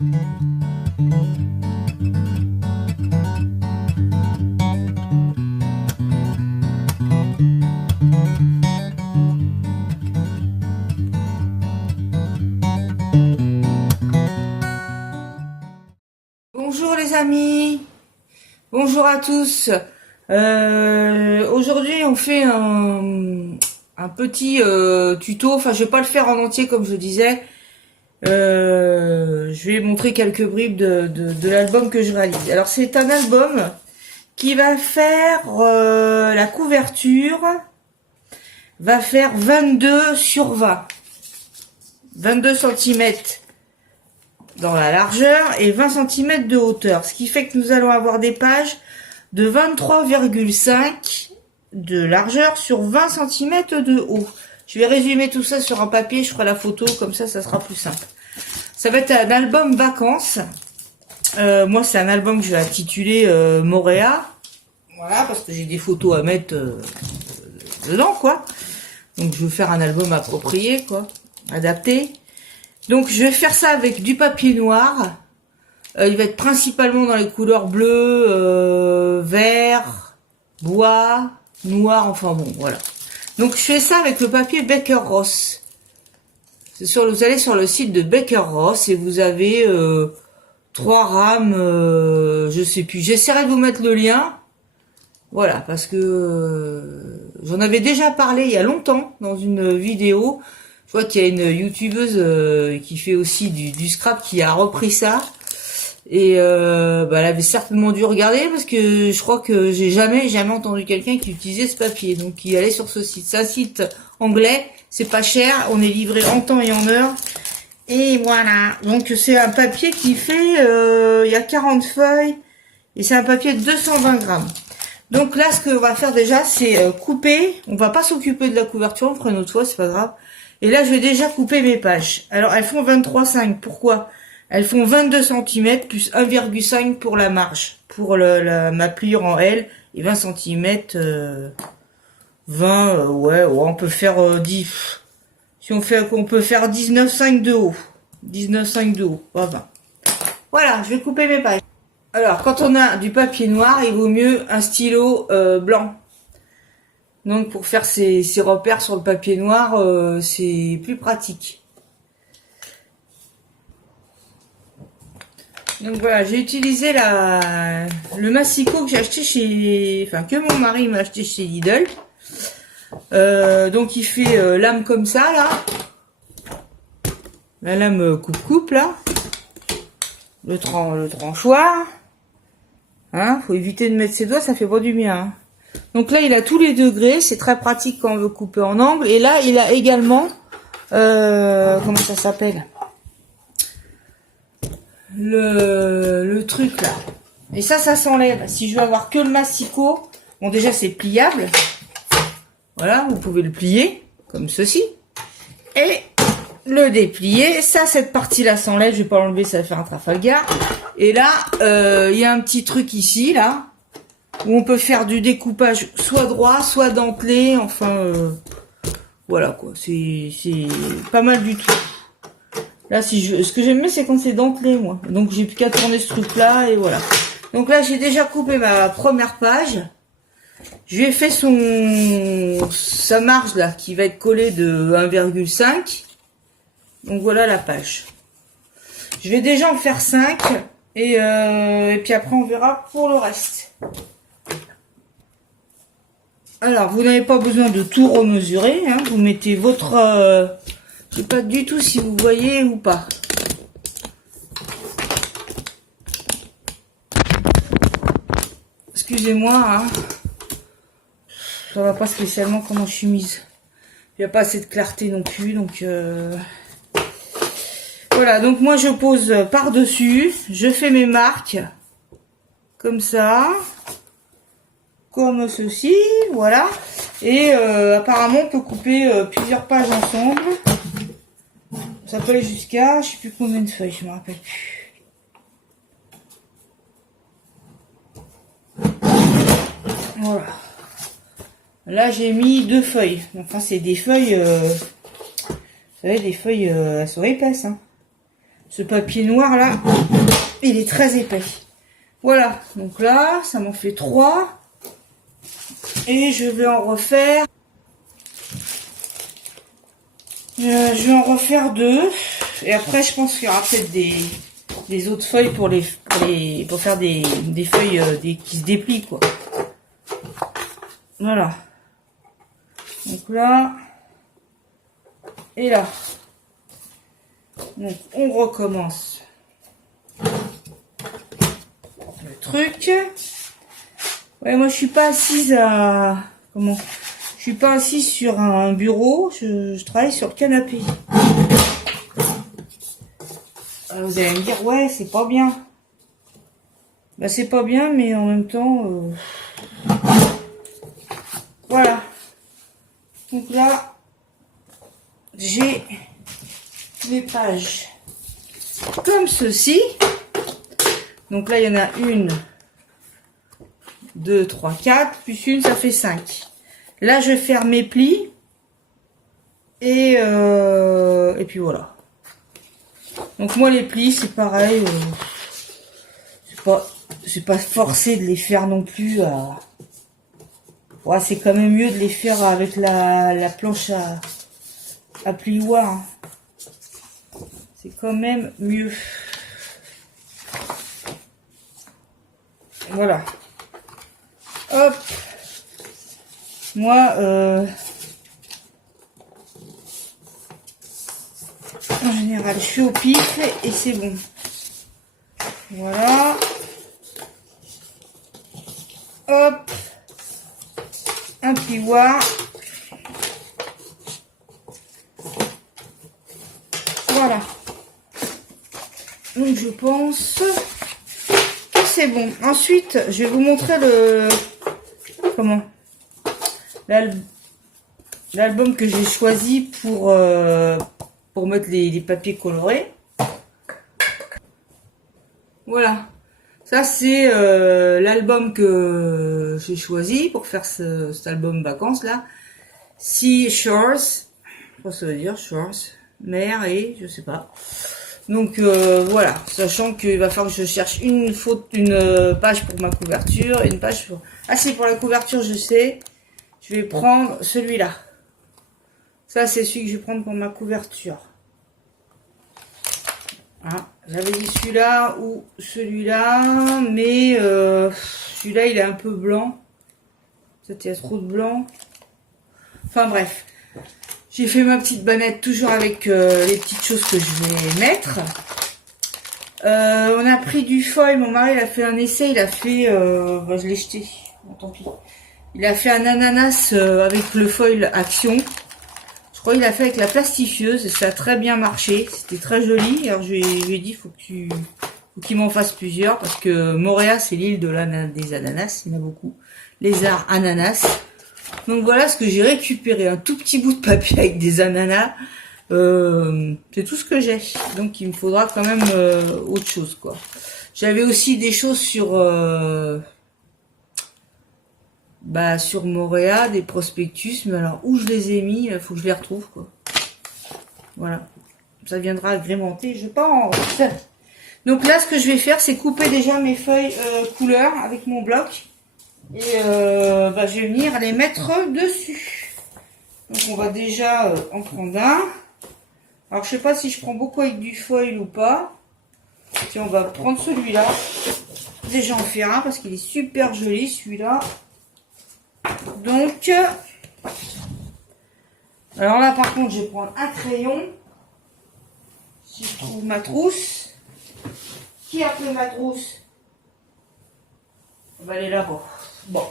Bonjour les amis, bonjour à tous. Aujourd'hui on fait un petit tuto, enfin je vais pas le faire en entier comme je disais. Je vais montrer quelques bribes de l'album que je réalise. Alors c'est un album qui va faire la couverture, va faire 22 sur 20, 22 cm dans la largeur et 20 cm de hauteur, ce qui fait que nous allons avoir des pages de 23,5 de largeur sur 20 cm de haut. Je vais résumer tout ça sur un papier, je ferai la photo, comme ça sera plus simple. Ça va être un album vacances. Moi c'est un album que je vais intituler Moréa. Voilà, parce que j'ai des photos à mettre dedans, quoi. Donc je vais faire un album approprié, quoi, adapté. Donc je vais faire ça avec du papier noir. Il va être principalement dans les couleurs bleu, vert, bois, noir, enfin bon, voilà. Donc je fais ça avec le papier Baker Ross. Vous allez sur le site de Baker Ross et vous avez 3 rames, je sais plus. J'essaierai de vous mettre le lien. Voilà, parce que j'en avais déjà parlé il y a longtemps dans une vidéo. Je vois qu'il y a une youtubeuse qui fait aussi du scrap qui a repris ça. Et elle avait certainement dû regarder parce que je crois que j'ai jamais entendu quelqu'un qui utilisait ce papier. Donc qui allait sur ce site. C'est un site anglais, c'est pas cher, on est livré en temps et en heure. Et voilà. Donc c'est un papier qui fait, il y a 40 feuilles et c'est un papier de 220 grammes. Donc là, ce qu'on va faire déjà, c'est couper. On va pas s'occuper de la couverture, on fera une autre fois, c'est pas grave. Et là, je vais déjà couper mes pages. Alors, elles font 23,5. Pourquoi? Elles font 22 cm plus 1,5 pour la marge. Pour ma pliure en L. Et 20 cm, 20, ouais, on peut faire 10. Si on peut faire 19,5 de haut. 19,5 de haut, pas 20. Voilà, je vais couper mes pages. Alors, quand on a du papier noir, il vaut mieux un stylo blanc. Donc pour faire ces repères sur le papier noir, c'est plus pratique. Donc voilà, j'ai utilisé le massicot que j'ai acheté que mon mari m'a acheté chez Lidl. Donc il fait lame comme ça là, la lame coupe là, le tranchoir. Hein, faut éviter de mettre ses doigts, ça fait pas du bien. Hein. Donc là, il a tous les degrés, c'est très pratique quand on veut couper en angle. Et là, il a également, comment ça s'appelle, le truc là. Et ça s'enlève. Si je veux avoir que le massicot, bon déjà c'est pliable. Voilà, vous pouvez le plier comme ceci et le déplier. Ça, cette partie-là s'enlève. Je vais pas l'enlever, ça va faire un Trafalgar. Et là, il y a un petit truc ici là. Où on peut faire du découpage soit droit, soit dentelé, enfin, voilà quoi, c'est pas mal du tout. Là, ce que j'aime bien, c'est quand c'est dentelé, moi. Donc, j'ai plus qu'à tourner ce truc-là, et voilà. Donc là, j'ai déjà coupé ma première page. Je lui ai fait sa marge, là, qui va être collée de 1,5. Donc, voilà la page. Je vais déjà en faire 5, et puis après, on verra pour le reste. Alors, vous n'avez pas besoin de tout remesurer, hein. Vous mettez votre... je sais pas du tout si vous voyez ou pas. Excusez-moi, hein. Ça va pas spécialement comment je suis mise. Il n'y a pas assez de clarté non plus, donc... Voilà, donc moi je pose par-dessus. Je fais mes marques. Comme ça. Comme ceci, voilà. Et apparemment on peut couper plusieurs pages ensemble. Ça peut aller jusqu'à, je sais plus combien de feuilles, je me rappelle plus. Voilà. Là j'ai mis 2 feuilles. Enfin c'est des feuilles, vous savez, des feuilles, elles sont épaisses. Hein. Ce papier noir là, il est très épais. Voilà, donc là, ça m'en fait 3. Et je vais en refaire. Je vais en refaire 2. Et après, je pense qu'il y aura peut-être des autres feuilles pour faire des feuilles qui se déplient, quoi. Voilà. Donc là. Et là. Donc, on recommence le truc. Ouais, moi, je suis pas assise à... Comment? Je suis pas assise sur un bureau. Je travaille sur le canapé. Alors, vous allez me dire, ouais, c'est pas bien. Bah, c'est pas bien, mais en même temps... Voilà. Donc là, j'ai mes pages comme ceci. Donc là, il y en a 1, 2, 3, 4, plus une, ça fait 5. Là, je vais faire mes plis. Et puis voilà. Donc moi, les plis, c'est pareil. C'est pas forcé de les faire non plus à... Ouais, c'est quand même mieux de les faire avec la planche à plioir. Hein. C'est quand même mieux. Voilà. Hop. Moi, en général, je suis au pif et c'est bon. Voilà. Hop. Un plioir. Voilà. Donc je pense que c'est bon. Ensuite, je vais vous montrer l'album que j'ai choisi pour mettre les papiers colorés. Voilà. Ça, c'est l'album que j'ai choisi pour faire cet album vacances là. Seashores. Je crois que ça veut dire shores. Mer et je sais pas. Donc voilà. Sachant qu'il va falloir que je cherche une page pour ma couverture. Une page pour... Ah si, pour la couverture, je sais. Je vais prendre celui-là. Ça, c'est celui que je vais prendre pour ma couverture. Hein, j'avais dit celui-là ou celui-là, mais celui-là il est un peu blanc. Peut-être il y a trop de blanc. Enfin bref, j'ai fait ma petite banette toujours avec les petites choses que je vais mettre. On a pris du foil, mon mari il a fait un essai, il a fait, bah, je l'ai jeté, bon, tant pis. Il a fait un ananas avec le foil Action. Je crois qu'il a fait avec la plastifieuse et ça a très bien marché. C'était très joli. Alors je lui ai dit faut qu'il m'en fasse plusieurs parce que Moorea c'est l'île des ananas. Il y en a beaucoup. Les arts ananas. Donc voilà ce que j'ai récupéré. Un tout petit bout de papier avec des ananas. C'est tout ce que j'ai. Donc il me faudra quand même autre chose quoi. J'avais aussi des choses sur... sur Moorea, des prospectus, mais alors où je les ai mis, il faut que je les retrouve quoi. Voilà, ça viendra agrémenter, je pense. Donc là, ce que je vais faire, c'est couper déjà mes feuilles couleur avec mon bloc et je vais venir les mettre dessus. Donc on va déjà en prendre un. Alors je sais pas si je prends beaucoup avec du foil ou pas. Tiens, on va prendre celui-là. Déjà en faire un parce qu'il est super joli celui-là. Donc, alors là par contre je vais prendre un crayon. Si je trouve ma trousse. Qui a pris ma trousse? On va aller là-bas. Bon.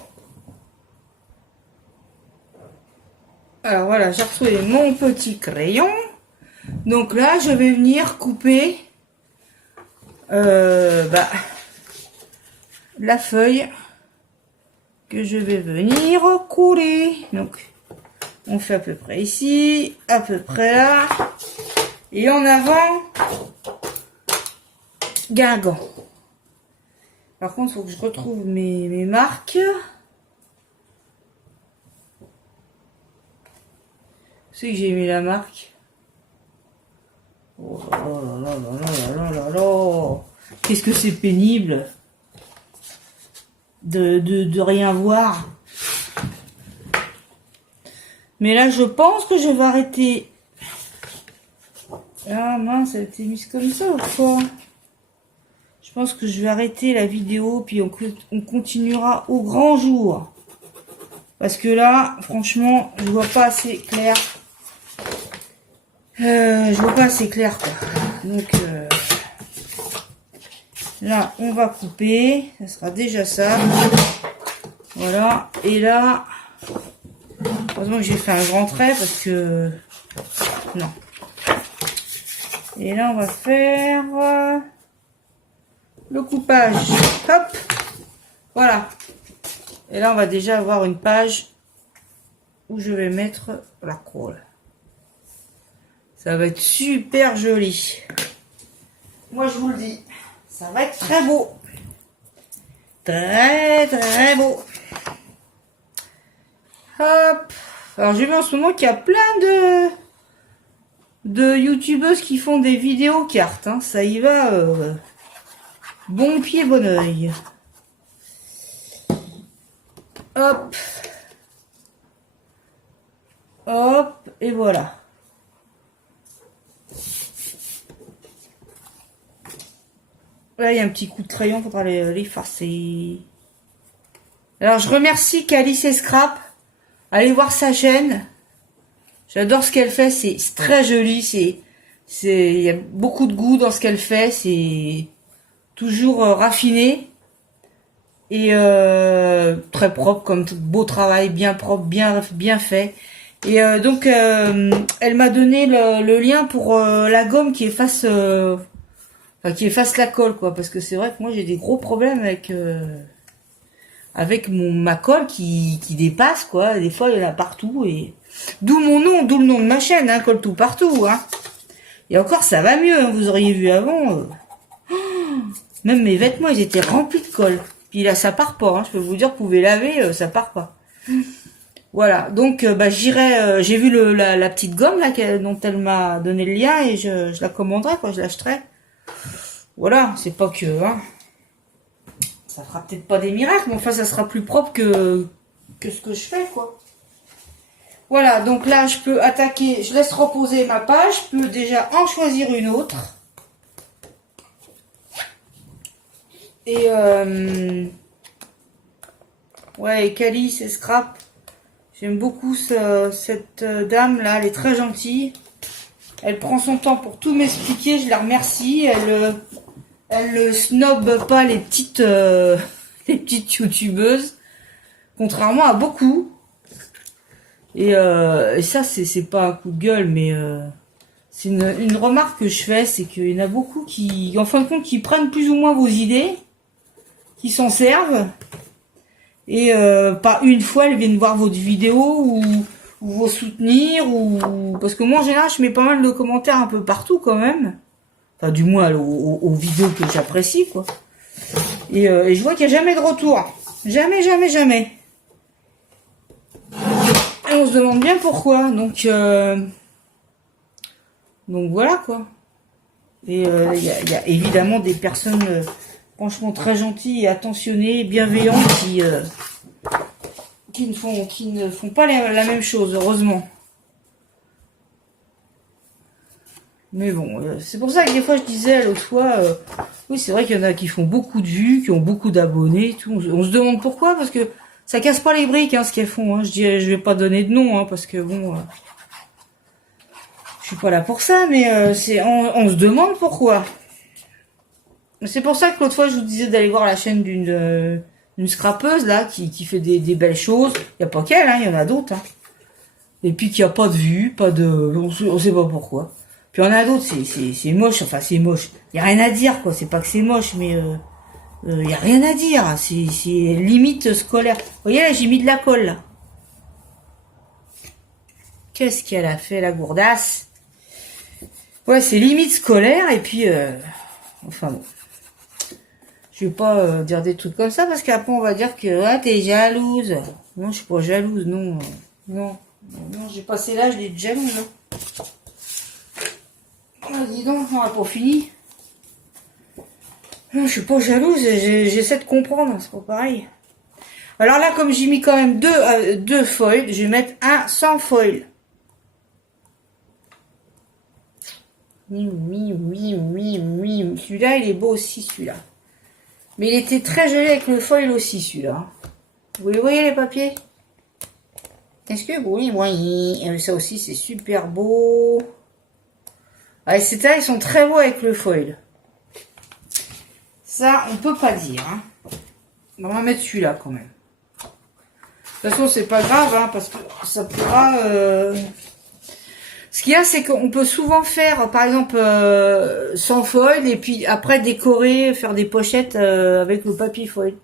Alors voilà, j'ai retrouvé mon petit crayon. Donc là je vais venir couper la feuille que je vais venir couler. Donc, on fait à peu près ici, à peu près là. Et en avant, Guingamp. Par contre, il faut que je retrouve mes marques. C'est que j'ai mis la marque. Oh là là là là là là là. Qu'est-ce que c'est pénible de rien voir. Mais là, je pense que je vais arrêter. Ah mince, elle a été mise comme ça ou quoi? Je pense que je vais arrêter la vidéo, puis on continuera au grand jour. Parce que là, franchement, je vois pas assez clair. Je vois pas assez clair, quoi. Donc, là, on va couper. Ça sera déjà ça. Voilà. Et là, heureusement que j'ai fait un grand trait parce que... Non. Et là, on va faire le coupage. Hop. Voilà. Et là, on va déjà avoir une page où je vais mettre la colle. Ça va être super joli. Moi, je vous le dis. Ça va être très beau. Très, très beau. Hop. Alors, j'ai vu en ce moment qu'il y a plein de youtubeuses qui font des vidéos cartes. Hein. Ça y va. Bon pied, bon oeil. Hop. Hop. Et voilà. Là, il y a un petit coup de crayon, il faudra l'effacer. Alors, je remercie Calice et Scrap. Allez voir sa chaîne. J'adore ce qu'elle fait, c'est très joli. Il y a beaucoup de goût dans ce qu'elle fait. C'est toujours raffiné. Et très propre, comme tout beau travail, bien propre, bien fait. Et donc, elle m'a donné le lien pour la gomme qui efface... Enfin, qui efface la colle, quoi, parce que c'est vrai que moi j'ai des gros problèmes avec ma colle qui dépasse, quoi. Des fois il y en a partout et d'où mon nom, d'où le nom de ma chaîne, hein, colle tout partout, hein. Et encore ça va mieux, hein, vous auriez vu avant. Même mes vêtements ils étaient remplis de colle. Puis là ça part pas, hein, je peux vous dire, vous pouvez laver, ça part pas. Voilà, donc bah j'irai, j'ai vu la petite gomme là dont elle m'a donné le lien et je la commanderai, quoi, je l'achèterai. Voilà, c'est pas que, hein, ça fera peut-être pas des miracles, mais enfin ça sera plus propre que ce que je fais, quoi. Voilà, donc là je peux attaquer, je laisse reposer ma page, je peux déjà en choisir une autre. Et ouais, Calice et Scrap, j'aime beaucoup cette dame là, elle est très gentille. Elle prend son temps pour tout m'expliquer, je la remercie. Elle ne snob pas les petites youtubeuses, contrairement à beaucoup. Et ça, c'est pas un coup de gueule, mais c'est une remarque que je fais, c'est qu'il y en a beaucoup qui, en fin de compte, qui prennent plus ou moins vos idées, qui s'en servent, et pas une fois, elles viennent voir votre vidéo ou vous soutenir, ou parce que moi en général, je mets pas mal de commentaires un peu partout quand même. Enfin, du moins aux vidéos que j'apprécie, quoi. Et je vois qu'il n'y a jamais de retour. Jamais, jamais, jamais. Et on se demande bien pourquoi. Donc voilà, quoi. Et il y a évidemment des personnes franchement très gentilles et attentionnées, bienveillantes qui ne font pas la même chose, heureusement. Mais bon, c'est pour ça que des fois je disais l'autre fois, oui c'est vrai qu'il y en a qui font beaucoup de vues, qui ont beaucoup d'abonnés, tout. On se demande pourquoi, parce que ça casse pas les briques, hein, ce qu'elles font. Hein. Je vais pas donner de nom, hein, parce que bon, je suis pas là pour ça, mais on se demande pourquoi. C'est pour ça que l'autre fois je vous disais d'aller voir la chaîne d'une scrapeuse là qui fait des belles choses. Il y a pas qu'elle, hein, il y en a d'autres. Hein. Et puis qu'il y a pas de vues, on sait pas pourquoi. Puis il y en a d'autres, c'est moche, enfin c'est moche. Il y a rien à dire, quoi. C'est pas que c'est moche, mais y a rien à dire. C'est limite scolaire. Vous voyez là, j'ai mis de la colle là. Qu'est-ce qu'elle a fait, la gourdasse? Ouais, c'est limite scolaire, et puis enfin bon. Je vais pas dire des trucs comme ça, parce qu'après on va dire que ah, t'es jalouse. Non, je suis pas jalouse, non. Non, j'ai passé l'âge d'être jalouse. Hein. dis donc, on n'a pas fini. Je suis pas jalouse, j'essaie de comprendre, c'est pas pareil. Alors là, comme j'ai mis quand même deux foils, je vais mettre un sans foil. Oui. Celui-là, il est beau aussi, celui-là. Mais il était très joli avec le foil aussi, celui-là. Vous les voyez, les papiers? Est-ce que vous les voyez? Ça aussi, c'est super beau. Ouais, ces tas, ils sont très beaux avec le foil. Ça, on peut pas dire. Hein. On va mettre celui-là quand même. De toute façon, c'est pas grave, hein, parce que ça pourra... Ce qu'il y a, c'est qu'on peut souvent faire, par exemple, sans foil, et puis après décorer, faire des pochettes avec le papier foil.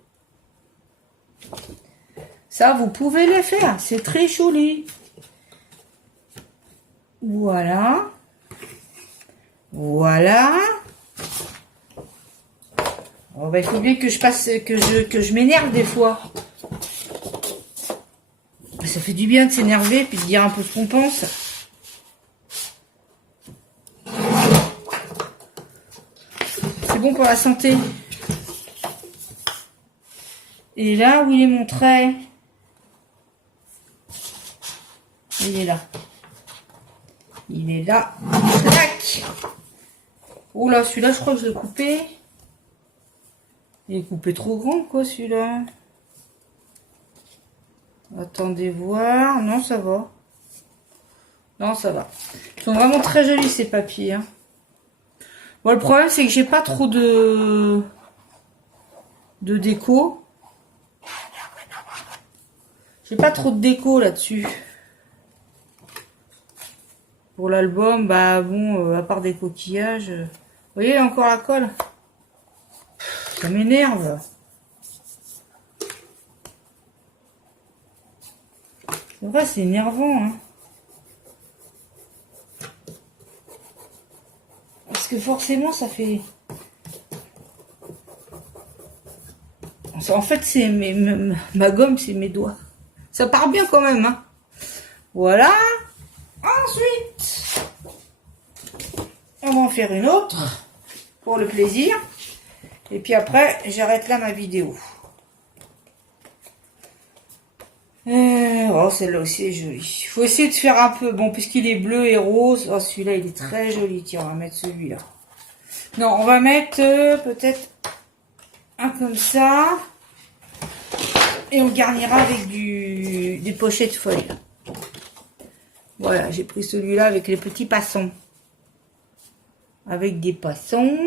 Ça, vous pouvez les faire. C'est très joli. Voilà. Voilà. Oh, bah, il faut bien que je passe, que je m'énerve des fois. Ça fait du bien de s'énerver puis de dire un peu ce qu'on pense. C'est bon pour la santé. Et là, où il est mon trait? Il est là. Il est là. Tac. Oh là, celui-là, je crois que je l'ai coupé. Il est coupé trop grand, quoi, celui-là. Attendez voir. Non, ça va. Non, ça va. Ils sont vraiment très jolis, ces papiers. Hein. Bon, le problème, c'est que j'ai pas trop de déco. J'ai pas trop de déco là-dessus. Pour l'album, bah bon, à part des coquillages. Vous voyez, il y a encore la colle. Ça m'énerve. C'est vrai, c'est énervant. Hein. Parce que forcément, ça fait... En fait, c'est ma gomme, c'est mes doigts. Ça part bien quand même. Hein. Voilà. Ensuite, on va en faire une autre pour le plaisir. Et puis après, j'arrête là ma vidéo. Oh, celle-là aussi est jolie. Il faut essayer de faire un peu... Bon, puisqu'il est bleu et rose. Oh, celui-là, il est très joli. Tiens, on va mettre celui-là. Non, on va mettre peut-être un comme ça. Et on garnira avec des pochettes feuilles. Voilà, j'ai pris celui-là avec les petits passons. Avec des passons.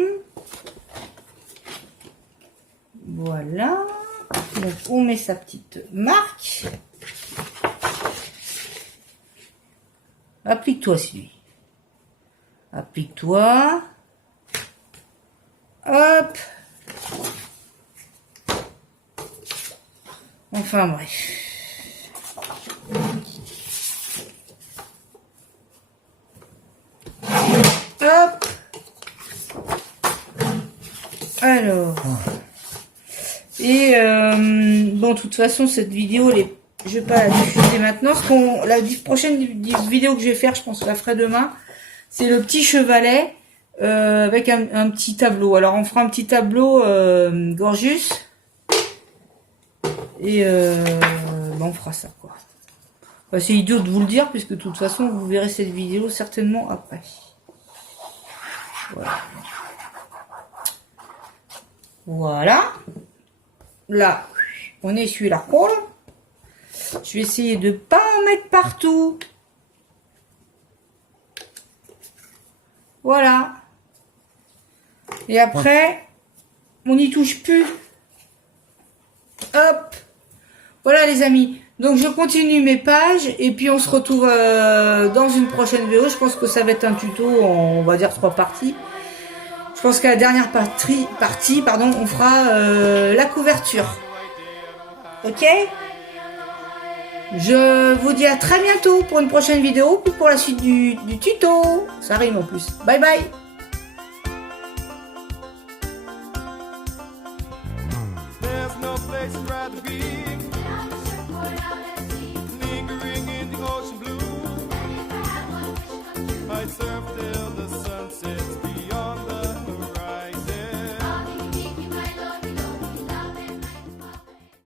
Voilà. Donc, on met sa petite marque. Applique-toi, celui. Applique-toi. Hop. Enfin, bref. Hop. Alors. Et bon, de toute façon, cette vidéo, je vais pas la diffuser maintenant. La prochaine vidéo que je vais faire, je pense que je la ferai demain, c'est le petit chevalet avec un petit tableau. Alors, on fera un petit tableau Gorgius. Et on fera ça, quoi. Enfin, c'est idiot de vous le dire, puisque de toute façon, vous verrez cette vidéo certainement après. Voilà. Voilà. Là, on essuie la colle. Je vais essayer de pas en mettre partout. Voilà. Et après, on n'y touche plus. Hop. Voilà les amis. Donc je continue mes pages et puis on se retrouve dans une prochaine vidéo. Je pense que ça va être un tuto, on va dire 3 parties. Je pense qu'à la dernière partie, on fera la couverture. Ok? Je vous dis à très bientôt pour une prochaine vidéo ou pour la suite du tuto. Ça rime en plus. Bye bye. There's no place I'd rather be.